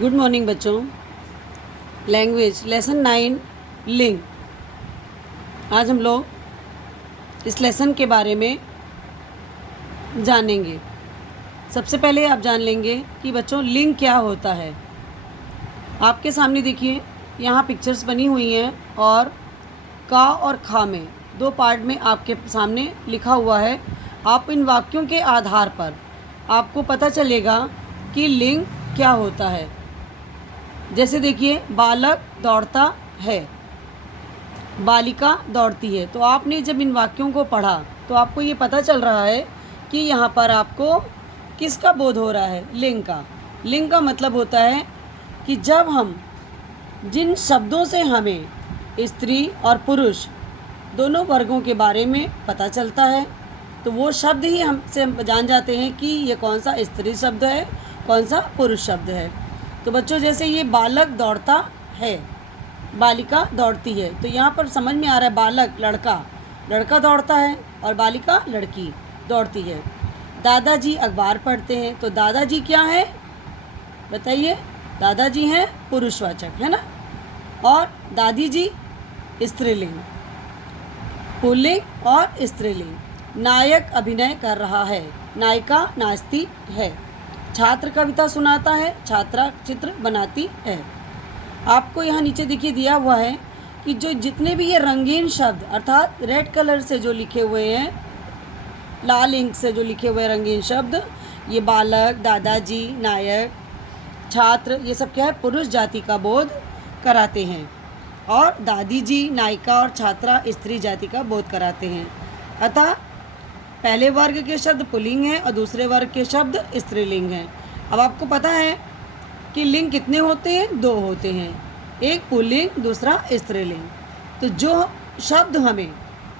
Good morning बच्चों। Language lesson 9 लिंग। आज हम लोग इस लेसन के बारे में जानेंगे। सबसे पहले आप जान लेंगे कि बच्चों लिंग क्या होता है। आपके सामने देखिए यहाँ पिक्चर्स बनी हुई हैं और का और खा में 2 पार्ट में आपके सामने लिखा हुआ है। आप इन वाक्यों के आधार पर आपको पता चलेगा कि लिंग क्या होता है। जैसे देखिए बालक दौड़ता है, बालिका दौड़ती है। तो आपने जब इन वाक्यों को पढ़ा तो आपको ये पता चल रहा है कि यहाँ पर आपको किसका बोध हो रहा है, लिंग का। लिंग का मतलब होता है कि जब हम जिन शब्दों से हमें स्त्री और पुरुष दोनों वर्गों के बारे में पता चलता है तो वो शब्द ही हमसे जान जाते हैं कि ये कौन सा स्त्री शब्द है, कौन सा पुरुष शब्द है। तो बच्चों जैसे ये बालक दौड़ता है, बालिका दौड़ती है, तो यहाँ पर समझ में आ रहा है बालक लड़का दौड़ता है और बालिका लड़की दौड़ती है। दादाजी अखबार पढ़ते हैं, तो दादाजी क्या है बताइए, दादाजी हैं पुरुषवाचक, है ना। और दादी जी स्त्रीलिंग, पुल्लिंग और स्त्रीलिंग। नायक अभिनय कर रहा है, नायिका नाचती है। छात्र कविता सुनाता है, छात्रा चित्र बनाती है। आपको यहाँ नीचे देखिए दिया हुआ है कि जो जितने भी ये रंगीन शब्द अर्थात रेड कलर से जो लिखे हुए हैं, लाल इंक से जो लिखे हुए रंगीन शब्द, ये बालक, दादाजी, नायक, छात्र, ये सब क्या है, पुरुष जाति का बोध कराते हैं। और दादी जी, नायिका और छात्रा स्त्री जाति का बोध कराते हैं। अतः पहले वर्ग के शब्द पुल्लिंग हैं और दूसरे वर्ग के शब्द स्त्रीलिंग हैं। अब आपको पता है कि लिंग कितने होते हैं, 2 होते हैं, एक पुल्लिंग दूसरा स्त्रीलिंग। तो जो शब्द हमें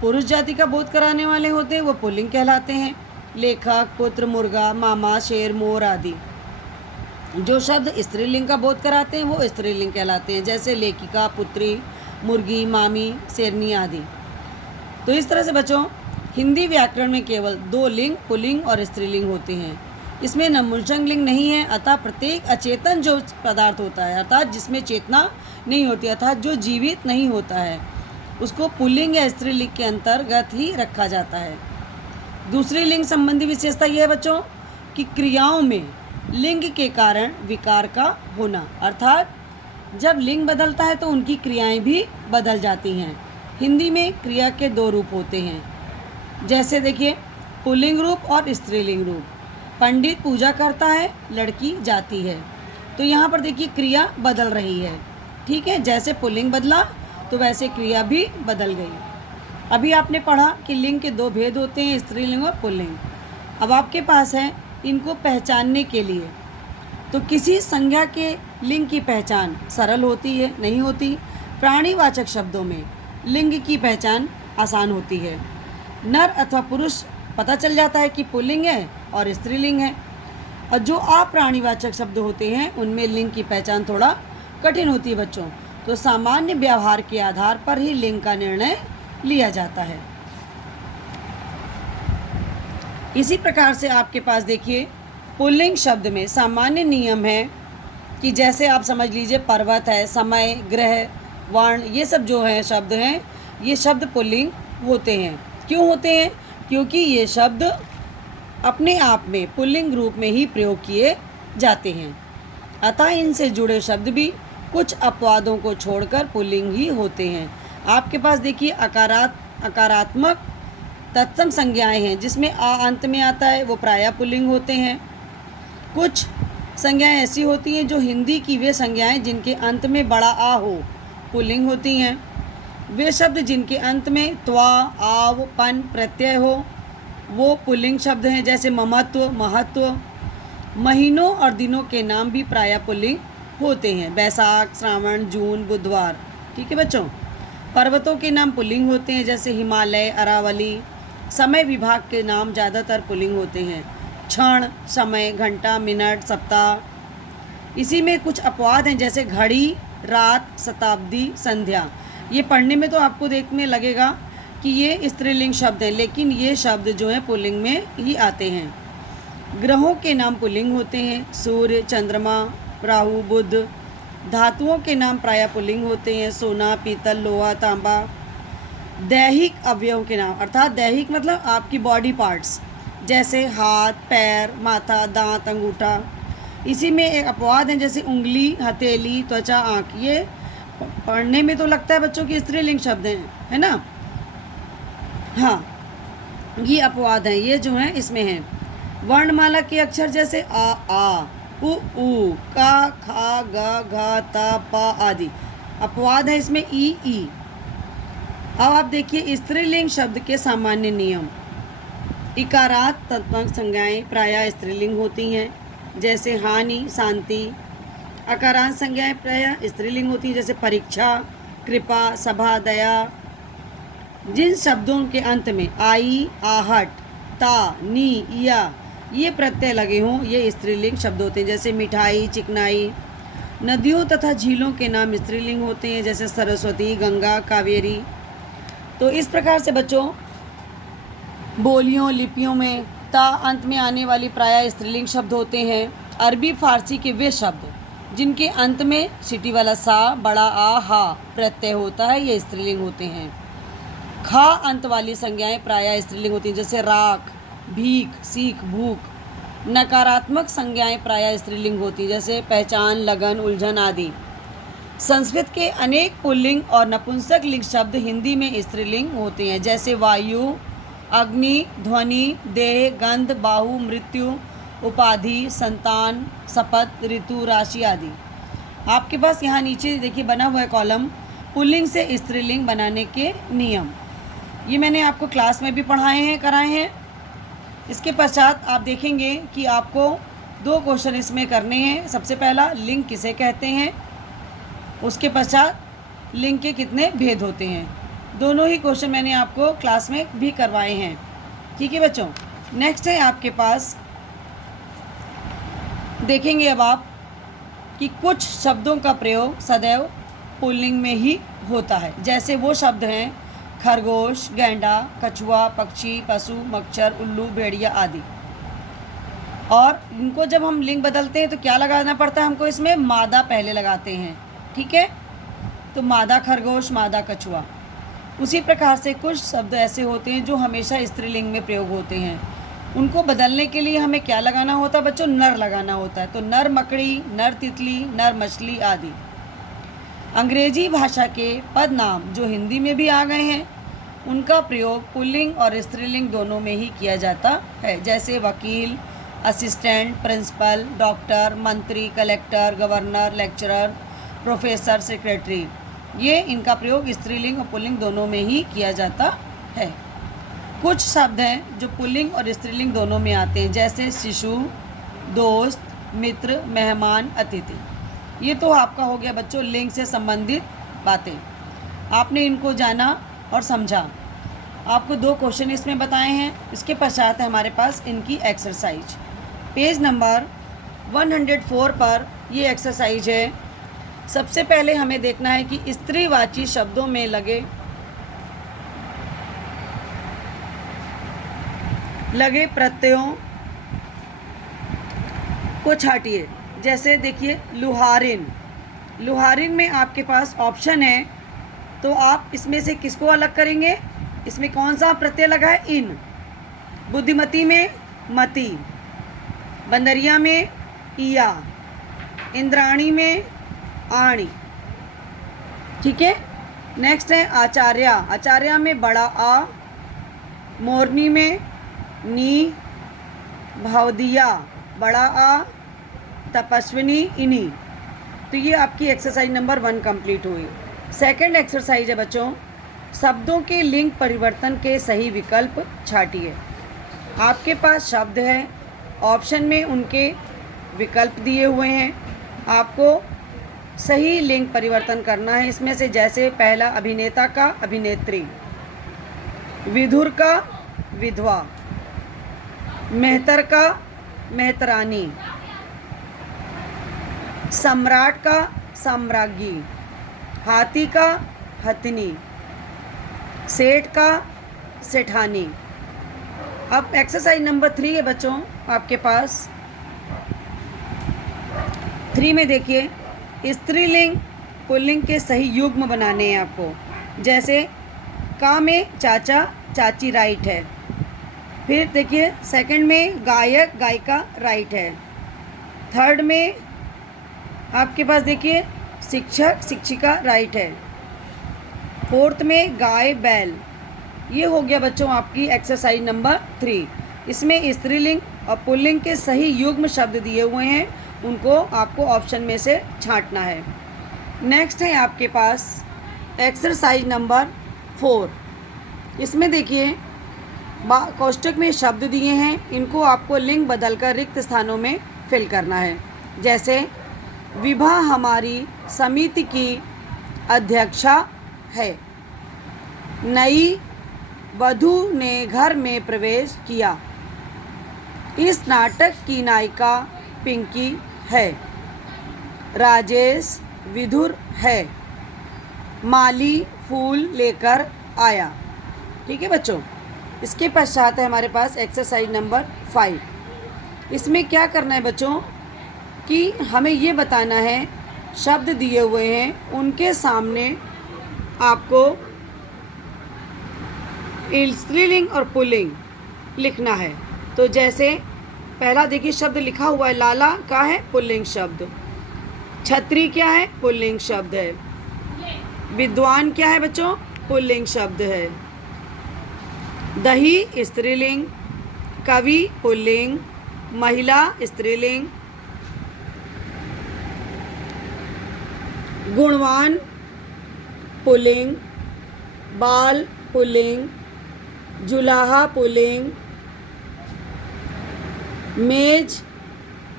पुरुष जाति का बोध कराने वाले होते हैं वो पुल्लिंग कहलाते हैं, लेखक, पुत्र, मुर्गा, मामा, शेर, मोर आदि। जो शब्द स्त्रीलिंग का बोध कराते हैं वो स्त्रीलिंग कहलाते हैं, जैसे लेखिका, पुत्री, मुर्गी, मामी, शेरनी आदि। तो इस तरह से बच्चों हिंदी व्याकरण में केवल 2 लिंग पुल्लिंग और स्त्रीलिंग होते हैं। इसमें नपुंसक लिंग नहीं है। अतः प्रत्येक अचेतन जो पदार्थ होता है, अर्थात जिसमें चेतना नहीं होती, अर्थात जो जीवित नहीं होता है, उसको पुल्लिंग या स्त्रीलिंग के अंतर्गत ही रखा जाता है। दूसरी लिंग संबंधी विशेषता यह है बच्चों कि क्रियाओं में लिंग के कारण विकार का होना, अर्थात जब लिंग बदलता है तो उनकी क्रियाएं भी बदल जाती हैं। हिंदी में क्रिया के 2 रूप होते हैं, जैसे देखिए पुल्लिंग रूप और स्त्रीलिंग रूप। पंडित पूजा करता है, लड़की जाती है। तो यहाँ पर देखिए क्रिया बदल रही है, ठीक है। जैसे पुल्लिंग बदला तो वैसे क्रिया भी बदल गई। अभी आपने पढ़ा कि लिंग के 2 भेद होते हैं, स्त्रीलिंग और पुल्लिंग। अब आपके पास है इनको पहचानने के लिए, तो किसी संज्ञा के लिंग की पहचान सरल होती है, नहीं होती। प्राणीवाचक शब्दों में लिंग की पहचान आसान होती है। नर अथवा पुरुष पता चल जाता है कि पुल्लिंग है और स्त्रीलिंग है। और जो अप्राणीवाचक शब्द होते हैं उनमें लिंग की पहचान थोड़ा कठिन होती है बच्चों। तो सामान्य व्यवहार के आधार पर ही लिंग का निर्णय लिया जाता है। इसी प्रकार से आपके पास देखिए पुल्लिंग शब्द में सामान्य नियम है कि जैसे आप समझ लीजिए पर्वत है, समय, ग्रह, वर्ण, ये सब जो है शब्द हैं, ये शब्द पुल्लिंग होते हैं। क्यों होते हैं? क्योंकि ये शब्द अपने आप में पुल्लिंग रूप में ही प्रयोग किए जाते हैं। अतः इनसे जुड़े शब्द भी कुछ अपवादों को छोड़कर पुल्लिंग ही होते हैं। आपके पास देखिए अकारात्मक तत्सम संज्ञाएं हैं, जिसमें आ अंत में आता है, वो प्रायः पुल्लिंग होते हैं। कुछ संज्ञाएं ऐसी होती हैं जो हिंदी की वे संज्ञाएं जिनके अंत में बड़ा आ हो, पुल्लिंग होती हैं। वे शब्द जिनके अंत में त्वा, आव, पन प्रत्यय हो, वो पुल्लिंग शब्द हैं, जैसे ममत्व, महत्व। महीनों और दिनों के नाम भी प्रायः पुल्लिंग होते हैं, बैसाख, श्रावण, जून, बुधवार, ठीक है बच्चों। पर्वतों के नाम पुल्लिंग होते हैं, जैसे हिमालय, अरावली। समय विभाग के नाम ज़्यादातर पुल्लिंग होते हैं, क्षण, समय, घंटा, मिनट, सप्ताह। इसी में कुछ अपवाद हैं, जैसे घड़ी, रात, शताब्दी, संध्या। ये पढ़ने में तो आपको देखने लगेगा कि ये स्त्रीलिंग शब्द हैं, लेकिन ये शब्द जो हैं पुल्लिंग में ही आते हैं। ग्रहों के नाम पुल्लिंग होते हैं, सूर्य, चंद्रमा, राहु, बुध। धातुओं के नाम प्रायः पुल्लिंग होते हैं, सोना, पीतल, लोहा, तांबा। दैहिक अवयवों के नाम, अर्थात दैहिक मतलब आपकी बॉडी पार्ट्स, जैसे हाथ, पैर, माथा, दांत, अंगूठा। इसी में एक अपवाद है, जैसे उंगली, हथेली, त्वचा, आँख। ये पढ़ने में तो लगता है बच्चों की स्त्रीलिंग शब्द हैं, है ना। हाँ, ये अपवाद हैं, ये जो हैं इसमें हैं। वर्णमाला के अक्षर जैसे आ, उ, का, खा, ग, घ, त, प आदि। अपवाद है इसमें ई। अब आप देखिए स्त्रीलिंग शब्द के सामान्य नियम। इकारात तत्पुरुष संज्ञाएं प्रायः स्त्रीलिंग होती हैं, जैसे हानि, शांति। अकारांत संज्ञाएं प्रायः स्त्रीलिंग होती हैं, जैसे परीक्षा, कृपा, सभा, दया। जिन शब्दों के अंत में आई, आहट, ता, नी, या ये प्रत्यय लगे हों ये स्त्रीलिंग शब्द होते हैं, जैसे मिठाई, चिकनाई। नदियों तथा झीलों के नाम स्त्रीलिंग होते हैं, जैसे सरस्वती, गंगा, कावेरी। तो इस प्रकार से बच्चों बोलियों, लिपियों में ता अंत में आने वाली प्रायः स्त्रीलिंग शब्द होते हैं। अरबी फारसी के वे शब्द जिनके अंत में सिटी वाला सा, बड़ा आ, हा प्रत्यय होता है, ये स्त्रीलिंग होते हैं। खा अंत वाली संज्ञाएं प्रायः स्त्रीलिंग होती हैं, जैसे राख, भीख, सीख, भूख। नकारात्मक संज्ञाएं प्रायः स्त्रीलिंग होती हैं, जैसे पहचान, लगन, उलझन आदि। संस्कृत के अनेक पुल्लिंग और नपुंसक लिंग शब्द हिंदी में स्त्रीलिंग होते हैं, जैसे वायु, अग्नि, ध्वनि, देह, गंध, बाहु, मृत्यु, उपाधि, संतान, शपथ, ऋतु, राशि आदि। आपके पास यहाँ नीचे देखिए बना हुआ है कॉलम पुल्लिंग से स्त्रीलिंग बनाने के नियम। ये मैंने आपको क्लास में भी पढ़ाए हैं, कराए हैं। इसके पश्चात आप देखेंगे कि आपको 2 क्वेश्चन इसमें करने हैं। सबसे पहला लिंग किसे कहते हैं, उसके पश्चात लिंग के कितने भेद होते हैं। दोनों ही क्वेश्चन मैंने आपको क्लास में भी करवाए हैं, ठीक है बच्चों। नेक्स्ट है आपके पास, देखेंगे अब आप कि कुछ शब्दों का प्रयोग सदैव पुल्लिंग में ही होता है, जैसे वो शब्द हैं खरगोश, गैंडा, कछुआ, पक्षी, पशु, मच्छर, उल्लू, भेड़िया आदि। और इनको जब हम लिंग बदलते हैं तो क्या लगाना पड़ता है हमको, इसमें मादा पहले लगाते हैं, ठीक है। तो मादा खरगोश, मादा कछुआ। उसी प्रकार से कुछ शब्द ऐसे होते हैं जो हमेशा स्त्रीलिंग में प्रयोग होते हैं, उनको बदलने के लिए हमें क्या लगाना होता है बच्चों, नर लगाना होता है। तो नर मकड़ी, नर तितली, नर मछली आदि। अंग्रेजी भाषा के पद नाम जो हिंदी में भी आ गए हैं उनका प्रयोग पुल्लिंग और स्त्रीलिंग दोनों में ही किया जाता है, जैसे वकील, असिस्टेंट, प्रिंसिपल, डॉक्टर, मंत्री, collector, governor, lecturer, professor, secretary. ये इनका प्रयोग स्त्रीलिंग और पुल्लिंग दोनों में ही किया जाता है। कुछ शब्द हैं जो पुल्लिंग और स्त्रीलिंग दोनों में आते हैं, जैसे शिशु, दोस्त, मित्र, मेहमान, अतिथि। ये तो आपका हो गया बच्चों लिंग से संबंधित बातें, आपने इनको जाना और समझा। आपको 2 क्वेश्चन इसमें बताए हैं। इसके पश्चात है हमारे पास इनकी एक्सरसाइज। पेज नंबर 104 पर ये एक्सरसाइज है। सबसे पहले हमें देखना है कि स्त्रीवाची शब्दों में लगे प्रत्ययों को छाटिए। जैसे देखिए लुहारिन, लुहारिन में आपके पास ऑप्शन है, तो आप इसमें से किसको अलग करेंगे, इसमें कौन सा प्रत्यय लगा है, इन। बुद्धिमती में मति, बंदरिया में इया, इंद्राणी में आणी, ठीक है। नेक्स्ट है आचार्या, आचार्या में बड़ा आ, मोरनी में नी, भावदिया बड़ा आ, तपस्विनी इनी। तो ये आपकी एक्सरसाइज नंबर 1 कंप्लीट हुई। सेकंड एक्सरसाइज है बच्चों, शब्दों के लिंग परिवर्तन के सही विकल्प छाटिए। आपके पास शब्द है, ऑप्शन में उनके विकल्प दिए हुए हैं, आपको सही लिंग परिवर्तन करना है इसमें से। जैसे पहला अभिनेता का अभिनेत्री, विधुर का विधवा, मेहतर का मेहतरानी, सम्राट का साम्राज्ञी, हाथी का हथनी, सेठ का सेठानी। अब एक्सरसाइज नंबर 3 है बच्चों आपके पास। 3 में देखिए, स्त्रीलिंग पुल्लिंग के सही युग्म बनाने हैं आपको। जैसे का में चाचा चाची राइट है। फिर देखिए सेकंड में गायक गायिका राइट है। थर्ड में आपके पास देखिए शिक्षक शिक्षिका राइट है। फोर्थ में गाय बैल। ये हो गया बच्चों आपकी एक्सरसाइज नंबर 3। इसमें स्त्रीलिंग और पुल्लिंग के सही युग्म शब्द दिए हुए हैं, उनको आपको ऑप्शन में से छांटना है। नेक्स्ट है आपके पास एक्सरसाइज नंबर 4। इसमें देखिए कोष्टक में शब्द दिए हैं, इनको आपको लिंग बदलकर रिक्त स्थानों में फिल करना है। जैसे विभा हमारी समिति की अध्यक्षा है। नई वधू ने घर में प्रवेश किया। इस नाटक की नायिका पिंकी है। राजेश विधुर है। माली फूल लेकर आया। ठीक है बच्चों, इसके पश्चात है हमारे पास एक्सरसाइज नंबर 5। इसमें क्या करना है बच्चों कि हमें ये बताना है, शब्द दिए हुए हैं उनके सामने आपको स्त्रीलिंग और पुल्लिंग लिखना है। तो जैसे पहला देखिए शब्द लिखा हुआ है, लाला का है पुल्लिंग शब्द। छतरी क्या है? पुल्लिंग शब्द है। विद्वान क्या है बच्चों? पुल्लिंग शब्द है। दही स्त्रीलिंग। कवि पुल्लिंग। महिला स्त्रीलिंग। गुणवान पुल्लिंग। बाल पुल्लिंग। जुलाहा पुल्लिंग। मेज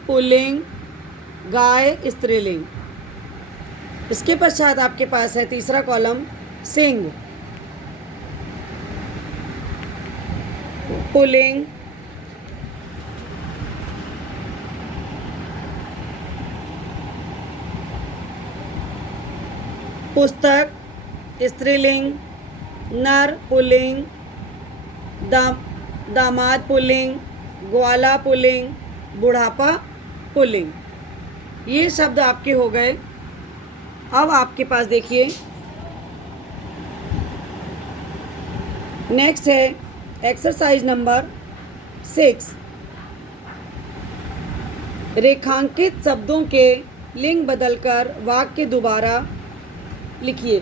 पुल्लिंग। गाय स्त्रीलिंग। इसके पश्चात आपके पास है तीसरा कॉलम, सिंह पुल्लिंग। पुस्तक स्त्रीलिंग। नर पुल्लिंग। दामाद पुल्लिंग। ग्वाला पुल्लिंग। बुढ़ापा पुल्लिंग। ये शब्द आपके हो गए। अब आपके पास देखिए नेक्स्ट है एक्सरसाइज नंबर 6। रेखांकित शब्दों के लिंग बदलकर वाक्य दोबारा लिखिए।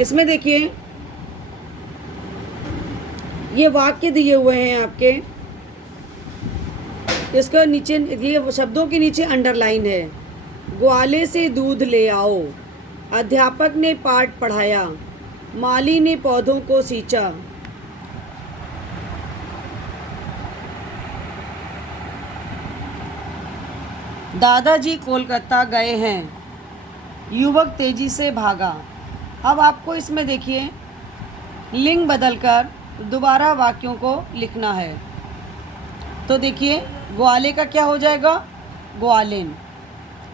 इसमें देखिए ये वाक्य दिए हुए हैं आपके, इसका नीचे ये शब्दों के नीचे अंडरलाइन है। ग्वाले से दूध ले आओ। अध्यापक ने पाठ पढ़ाया। माली ने पौधों को सींचा। दादाजी कोलकाता गए हैं। युवक तेजी से भागा। अब आपको इसमें देखिए लिंग बदलकर दोबारा वाक्यों को लिखना है। तो देखिए ग्वाले का क्या हो जाएगा? ग्वालिन।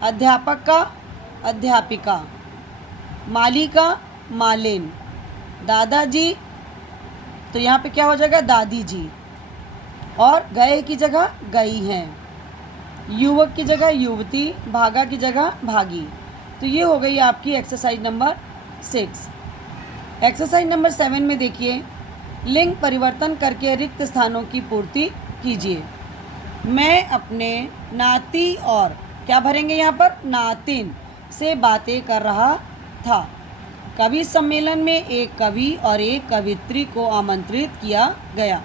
अध्यापक का अध्यापिका। माली का मालिन। दादाजी तो यहाँ पे क्या हो जाएगा? दादी जी। और गए की जगह गई हैं। युवक की जगह युवती। भागा की जगह भागी। तो ये हो गई आपकी एक्सरसाइज नंबर 6। एक्सरसाइज नंबर 7 में देखिए लिंग परिवर्तन करके रिक्त स्थानों की पूर्ति कीजिए। मैं अपने नाती और क्या भरेंगे यहाँ पर? नातिन से बातें कर रहा था। कवि सम्मेलन में एक कवि और एक कवित्री को आमंत्रित किया गया।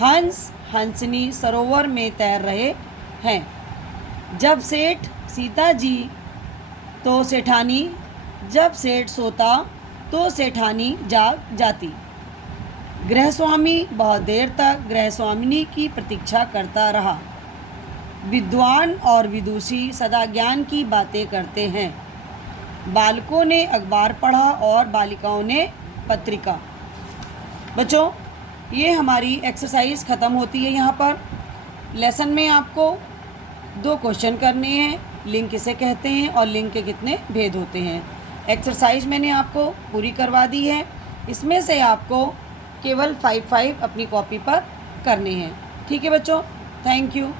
हंस हंसनी सरोवर में तैर रहे हैं। जब सेठ सीता जी तो सेठानी, जब सेठ सोता तो सेठानी जाग जाती। गृहस्वामी बहुत देर तक गृहस्वामिनी की प्रतीक्षा करता रहा। विद्वान और विदुषी सदा ज्ञान की बातें करते हैं। बालकों ने अखबार पढ़ा और बालिकाओं ने पत्रिका। बच्चों ये हमारी एक्सरसाइज ख़त्म होती है। यहाँ पर लेसन में आपको 2 क्वेश्चन करने हैं, लिंग किसे कहते हैं और लिंग के कितने भेद होते हैं। एक्सरसाइज मैंने आपको पूरी करवा दी है। इसमें से आपको केवल 5 अपनी कॉपी पर करने हैं। ठीक है बच्चों, थैंक यू।